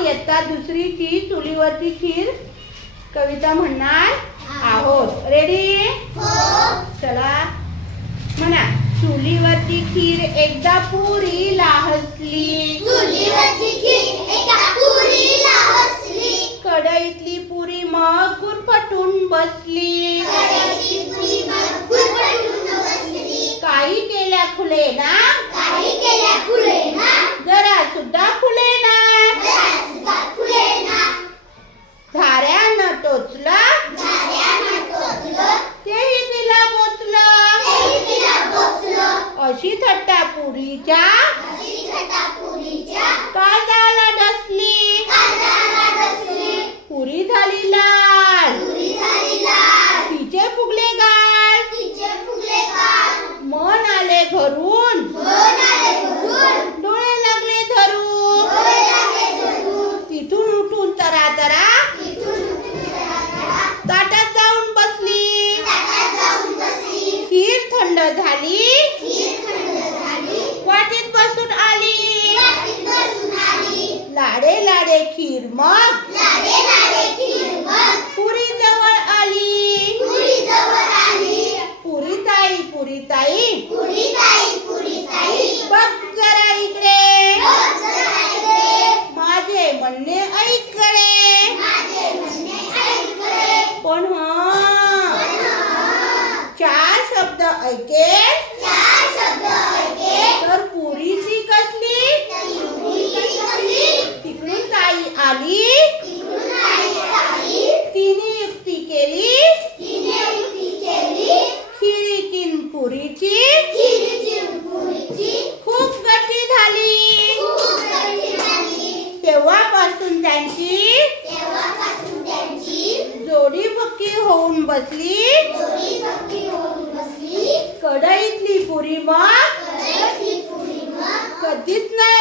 आपण इयत्ता दुसरीची चुलीवरची खीर कविता म्हणणार आहोत. रेडी? चला म्हणा. चुलीवरची खीर एकदा पुरीला हसली, कढईतली पुरी मग गुरफटून बसली, काही केल्या खुलेना, जरा सुद्धा खुलेना, झाऱ्यानं टोचलं, तेही तिला बोचलं, अशी थट्टा पुरीच्या काळजाला डसली, पुरी झाली लाल, तिचे फुगले गाल, मन आले घरून, डोळे लागले धरून, तिथून उठून तरा ताटात जाऊन बसली, खीर थंड झाली, वाटीत बसून आली, लाडे लाडे खीर मग पुरी जवळ आली, पुरी ताई बघ जरा इकडे, माझे म्हणणे ऐकडे, पण चार शब्द ऐकेल तर पुरीची कसली, तिकडून ताई आली, तिने युक्ती केली, खिरीची पुरीची खूप गट्टी झाली, तेव्हापासून त्यांची जोडी पक्की होऊन बसली, कढईतली पुरी मग कधीच नाही